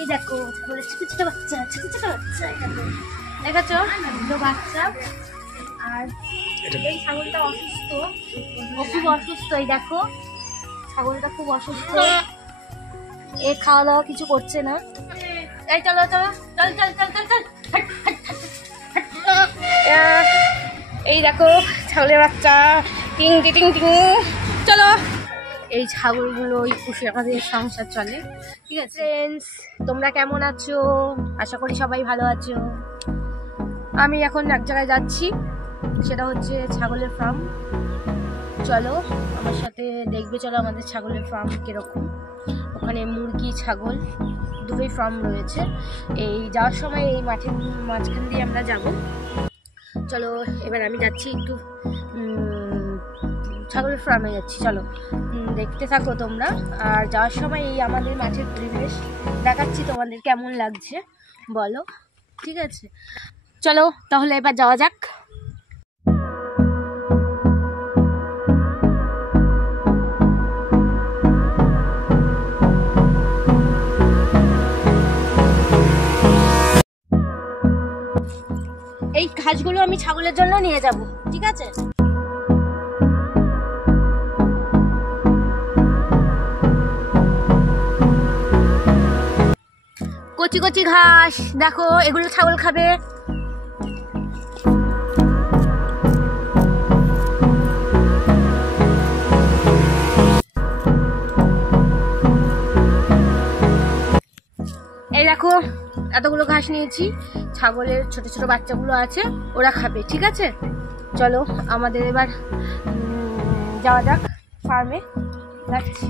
এই দেখো ছাগলের ছোট ছোট বাচ্চা, ছোট ছোট বাচ্চা, এই দেখো দেখাচ্ছ দুটো বাচ্চা। আর এই ছাগলটা অসুস্থ, ও খুব অসুস্থ। এই দেখো ছাগলটা খুব অসুস্থ, এ খাওয়া দাওয়া কিছু করছে না। এই চলো চলো চল চল চল চল চল। এই দেখো ছাগলের বাচ্চা, টিং টিং টিং। চলো, এই ছাগলগুলো ওই পুষে আমাদের সংসার চলে। ঠিক আছে ফ্রেন্ডস, তোমরা কেমন আছো? আশা করি সবাই ভালো আছো। আমি এখন এক জায়গায় যাচ্ছি, সেটা হচ্ছে ছাগলের ফার্ম। চলো আমার সাথে দেখবে, চলো আমাদের ছাগলের ফার্ম কিরকম। ওখানে মুরগি ছাগল দুটোই ফার্ম রয়েছে। এই যাওয়ার সময় এই মাঠের মাঝখান দিয়ে আমরা যাব। চলো এবার আমি যাচ্ছি একটু ছাগলের ফার্মে যাচ্ছি, চলো দেখতে থাকো তোমরা। আর যাওয়ার সময় এই আমাদের মাঠের পরিবেশ দেখাচ্ছি, তোমাদের কেমন লাগছে বলো। ঠিক আছে চলো তাহলে এবার যাওয়া যাক। এই ঘাসগুলো আমি ছাগলের জন্য নিয়ে যাব, ঠিক আছে? কচি কচি ঘাস দেখো, এগুলো ছাগল খাবে। এই দেখো এতগুলো ঘাস নিয়েছি, ছাগলের ছোট ছোট বাচ্চাগুলো আছে, ওরা খাবে। ঠিক আছে চলো আমাদের এবার যাওয়া যাক ফার্মে। যাচ্ছি।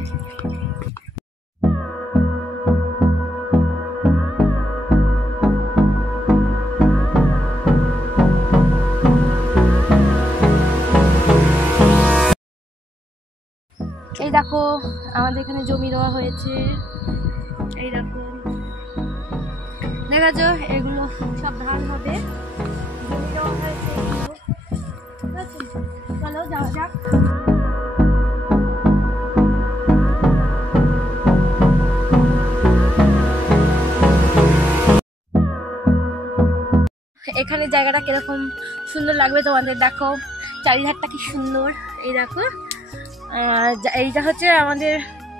এই দেখো আমাদের এখানে জমি দেওয়া হয়েছে। এই দেখো দেখাচ্ছ, এগুলো সব ধান হবে, জমি দেওয়া হয়েছে। ঠিক আছে চলো যাওয়া যাক। এখানে জায়গাটা কিরকম সুন্দর লাগবে তোমাদের, দেখো চারিধারটা কি সুন্দর। এই দেখো এইটা হচ্ছে আমাদের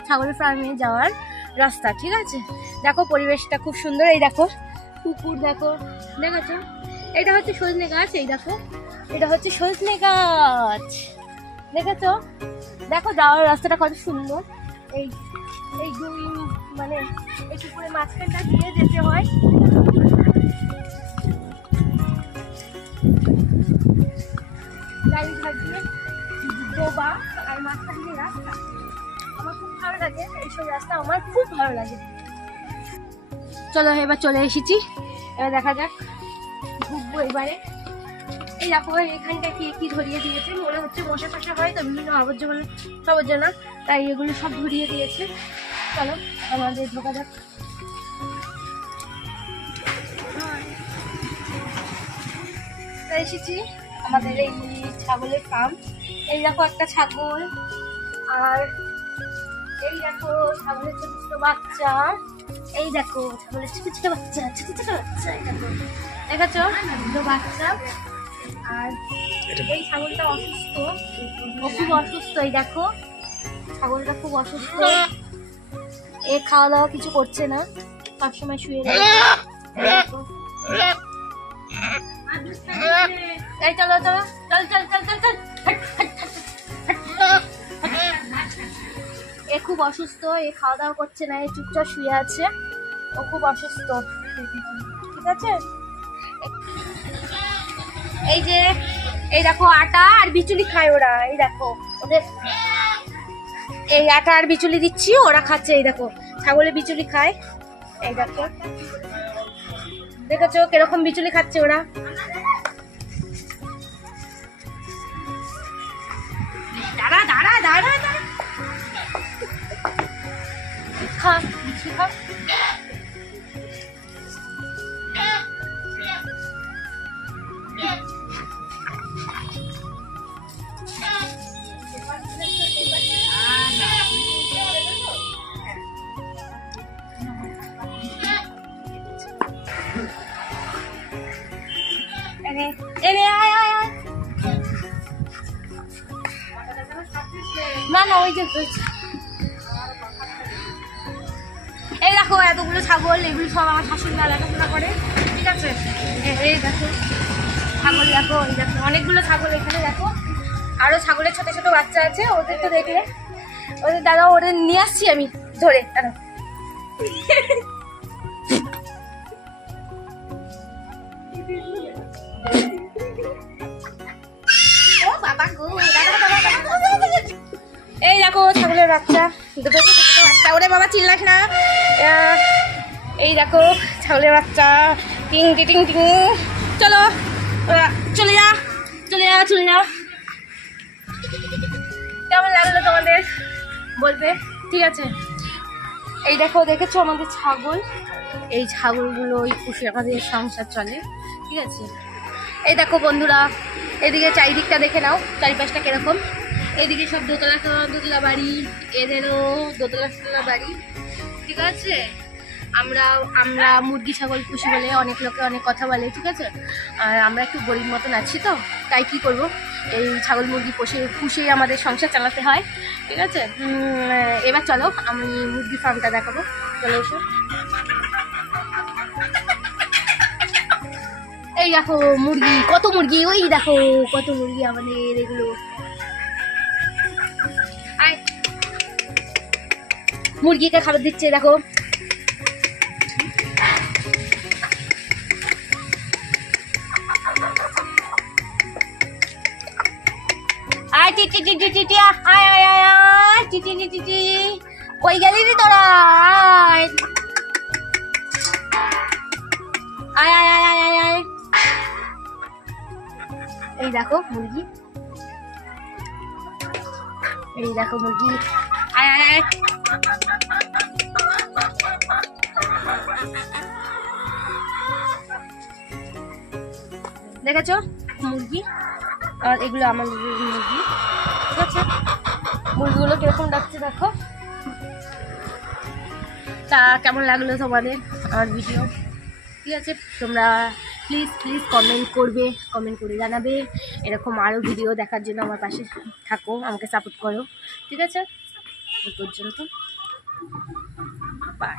ছাগলের ফার্মে যাওয়ার রাস্তা। ঠিক আছে দেখো পরিবেশটা খুব সুন্দর। এই দেখো পুকুর, দেখো দেখাচ্ছ, এটা হচ্ছে সজনে গাছ। এই দেখো এটা হচ্ছে সজনে গাছ, দেখেছ? দেখো যাওয়ার রাস্তাটা কত সুন্দর। এই এই দুই মানে এই পুকুরের মাঝখানটা দিয়ে যেতে হয়। চারিধার দিয়ে ডোবা আর মাঝখান দিয়ে রাস্তা। আমার খুব ভালো লাগে এইসব রাস্তা, আমার খুব ভালো লাগে। চলো এবার চলে এসেছি, এবার দেখা যাক ঘুরবো এবারে। এই দেখো এখানটা কি ধরিয়ে দিয়েছে, মনে হচ্ছে মশা টশা হয় তো, বিভিন্ন আবর্জনা, তাই এগুলো সব ধরিয়ে দিয়েছে। চলো আমাদের ঢোকা যাক। এসেছি আমাদের এই ছাগলের ফার্ম। এই দেখো একটা ছাগল, আর এই দেখো ছাগলের ছোট ছোট বাচ্চা। এই দেখো ছাগলের ছোট ছোট বাচ্চা, ছোট ছোট বাচ্চা, এই দেখো দেখাচ্ছ দুটো বাচ্চা। আর এই ছাগলটা অসুস্থ, ও খুব অসুস্থ। এই দেখো ছাগলটা খুব অসুস্থ, এ খাওয়া দাওয়া কিছু করছে না, সবসময় শুয়ে রয়েছে। এই চলো চলো চল চল চল চল চল। এ খুব অসুস্থ, এ খাওয়া দাওয়া করছে না, এ চুপচাপ শুয়ে আছে, ও খুব অসুস্থ। ঠিক আছে এই যে এই দেখো আটা আর বিচুলি খায় ওরা। এই দেখো ওদের এই আটা আর বিচুলি দিচ্ছি, ওরা খাচ্ছে। এই দেখো ছাগলে বিচুলি খায়। এই দেখো দেখেছো কিরকম বিচুলি খাচ্ছে ওরা। দাঁড়া দাঁড়া দাঁড়া দাঁড়া, খা বিচুলি খা। এনে আয় আয় আয়। না না ওই যে এই দেখো এতগুলো ছাগল, এগুলো সব আমার শাশুড়ি মা দেখাশোনা করে, ঠিক আছে। এই দেখো ছাগল, দেখো এই দেখো অনেকগুলো ছাগল এখানে, দেখো আরো ছাগলের ছোট ছোট বাচ্চা আছে, ওদের তো দেখলে ওদের দাদা, ওদের নিয়ে আসছি আমি ধরে, দাঁড়াও। এই দেখো ছাগলের বাচ্চা, দুটো ছোট ছোট বাচ্চা, ওরে বাবা চিল্লাস না। এই দেখো ছাগলের বাচ্চা, টিং টিং টিং। চলো চলে যা চলে যা চলে যা। কেমন লাগলো তোমাদের বলবে, ঠিক আছে। এই দেখো দেখেছো আমাদের ছাগল, এই ছাগলগুলো ওই পুষে আমাদের সংসার চলে, ঠিক আছে। এই দেখো বন্ধুরা, এদিকে চারিদিকটা দেখে নাও, চারিপাশটা কিরকম। এদিকে সব দোতলা দোতলা বাড়ি, এদেরও দোতলা বাড়ি, ঠিক আছে। আমরা মুরগি ছাগল পুষি বলে অনেক লোকে অনেক কথা বলে, ঠিক আছে। আর আমরা একটু গরিব মতন আছি তো, তাই কি করব, এই ছাগল মুরগি পুষেই আমাদের সংসার চালাতে হয়, ঠিক আছে। এবার চলো আমি মুরগি ফার্মটা দেখাবো, চলো এসো। এই দেখো মুরগি, কত মুরগি, ওই দেখো কত মুরগি আমাদের এগুলো। মুরগিকে খাবার দিচ্ছে, দেখো আয় টিটি টিটি টিটি, আয় আয় আয় আয় টিটি টিটি টিটি, কই গেলি রে তোরা, আয় আয় আয় আয় আয় আয়। এই দেখো মুরগি, এই দেখো মুরগি, আয় আয় আয়। দেখেছো মুরগি, আর এগুলো আমাদের মুরগি, ঠিক আছে। মুরগিগুলো কিরকম ডাকছে দেখো। তা কেমন লাগলো তোমাদের আমার ভিডিও, ঠিক আছে। তোমরা প্লিজ কমেন্ট করে জানাবে, এরকম আরও ভিডিও দেখার জন্য আমার পাশে থাকো, আমাকে সাপোর্ট করো, ঠিক আছে। এই পর্যন্ত, বাই।